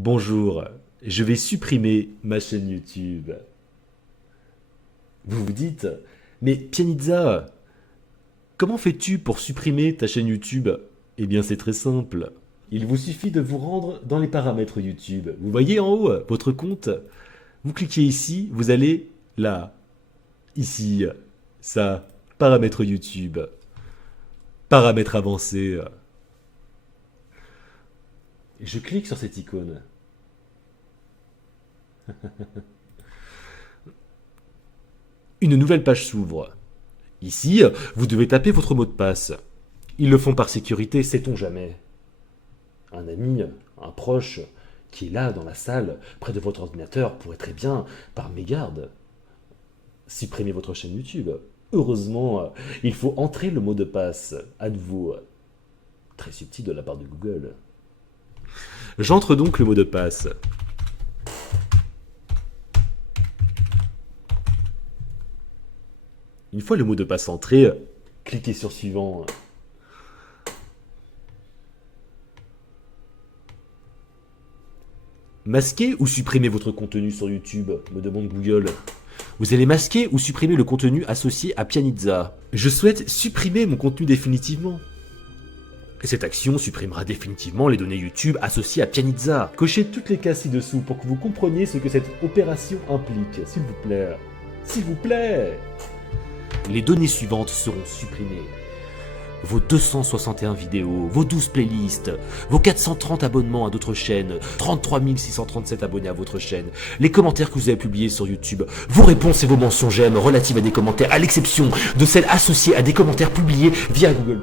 Bonjour, je vais supprimer ma chaîne YouTube. Vous vous dites, mais Pianizza, comment fais-tu pour supprimer ta chaîne YouTube? Eh bien c'est très simple. Il vous suffit de vous rendre dans les paramètres YouTube. Vous voyez en haut votre compte? Vous cliquez ici, vous allez là, ici, ça, paramètres YouTube, paramètres avancés. Et je clique sur cette icône. Une nouvelle page s'ouvre. Ici, vous devez taper votre mot de passe. Ils le font par sécurité, sait-on jamais. Un ami, un proche, qui est là dans la salle, près de votre ordinateur, pourrait très bien, par mégarde, supprimer votre chaîne YouTube. Heureusement, il faut entrer le mot de passe, à nouveau. Très subtil de la part de Google. J'entre donc le mot de passe. Une fois le mot de passe entré, cliquez sur suivant. Masquer ou supprimer votre contenu sur YouTube, me demande Google. Vous allez masquer ou supprimer le contenu associé à Pianizza. Je souhaite supprimer mon contenu définitivement. Cette action supprimera définitivement les données YouTube associées à Pianizza. Cochez toutes les cases ci-dessous pour que vous compreniez ce que cette opération implique, s'il vous plaît. S'il vous plaît. Les données suivantes seront supprimées. Vos 261 vidéos, vos 12 playlists, vos 430 abonnements à d'autres chaînes, 33 637 abonnés à votre chaîne, les commentaires que vous avez publiés sur YouTube, vos réponses et vos mentions j'aime relatives à des commentaires, à l'exception de celles associées à des commentaires publiés via Google+.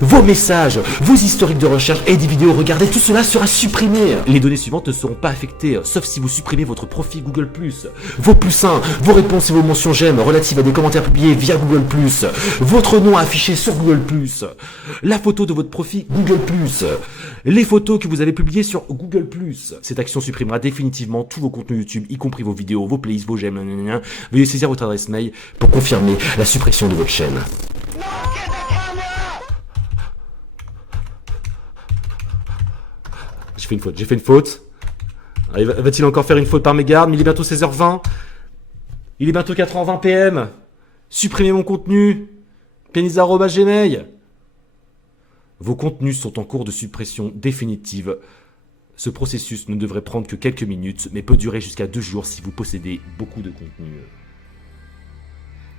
Vos messages, vos historiques de recherche et des vidéos regardées, tout cela sera supprimé. Les données suivantes ne seront pas affectées, sauf si vous supprimez votre profil Google+. Vos +1, vos réponses et vos mentions j'aime relatives à des commentaires publiés via Google+. Votre nom affiché sur Google+. La photo de votre profil Google+. Les photos que vous avez publiées sur Google+. Cette action supprimera définitivement tous vos contenus YouTube, y compris vos vidéos, vos playlists, vos j'aime. Veuillez saisir votre adresse mail pour confirmer la suppression de votre chaîne. J'ai fait une faute. Allez, va-t-il encore faire une faute par mégarde? Mais il est bientôt 16h20. Il est bientôt 4h20 PM. Supprimez mon contenu. Pianizza@gmail. Vos contenus sont en cours de suppression définitive. Ce processus ne devrait prendre que quelques minutes, mais peut durer jusqu'à 2 jours si vous possédez beaucoup de contenu.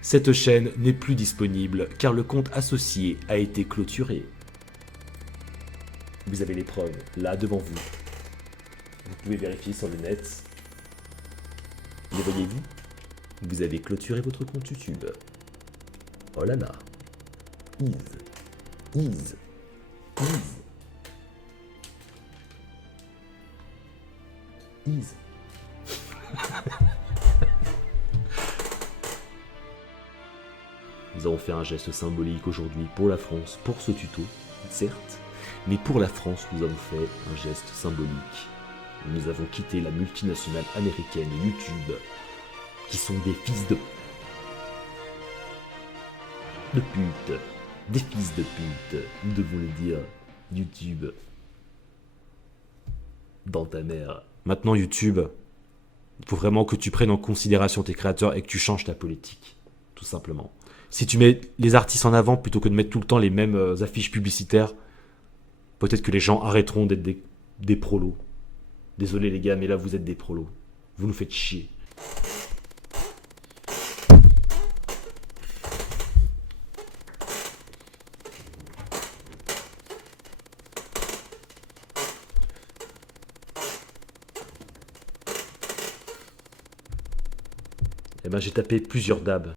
Cette chaîne n'est plus disponible car le compte associé a été clôturé. Vous avez les preuves, là, devant vous. Vous pouvez vérifier sur le net. Les voyez-vous? Vous avez clôturé votre compte YouTube. Oh là là. Ease. Nous avons fait un geste symbolique aujourd'hui pour la France, pour ce tuto, certes. Mais pour la France, nous avons fait un geste symbolique. Nous avons quitté la multinationale américaine YouTube, qui sont des fils de pute. Des fils de pute, nous devons le dire. YouTube. Dans ta mère. Maintenant, YouTube, il faut vraiment que tu prennes en considération tes créateurs et que tu changes ta politique. Tout simplement. Si tu mets les artistes en avant plutôt que de mettre tout le temps les mêmes affiches publicitaires, peut-être que les gens arrêteront d'être des prolos. Désolé les gars, mais là vous êtes des prolos. Vous nous faites chier. Eh ben j'ai tapé plusieurs dabs.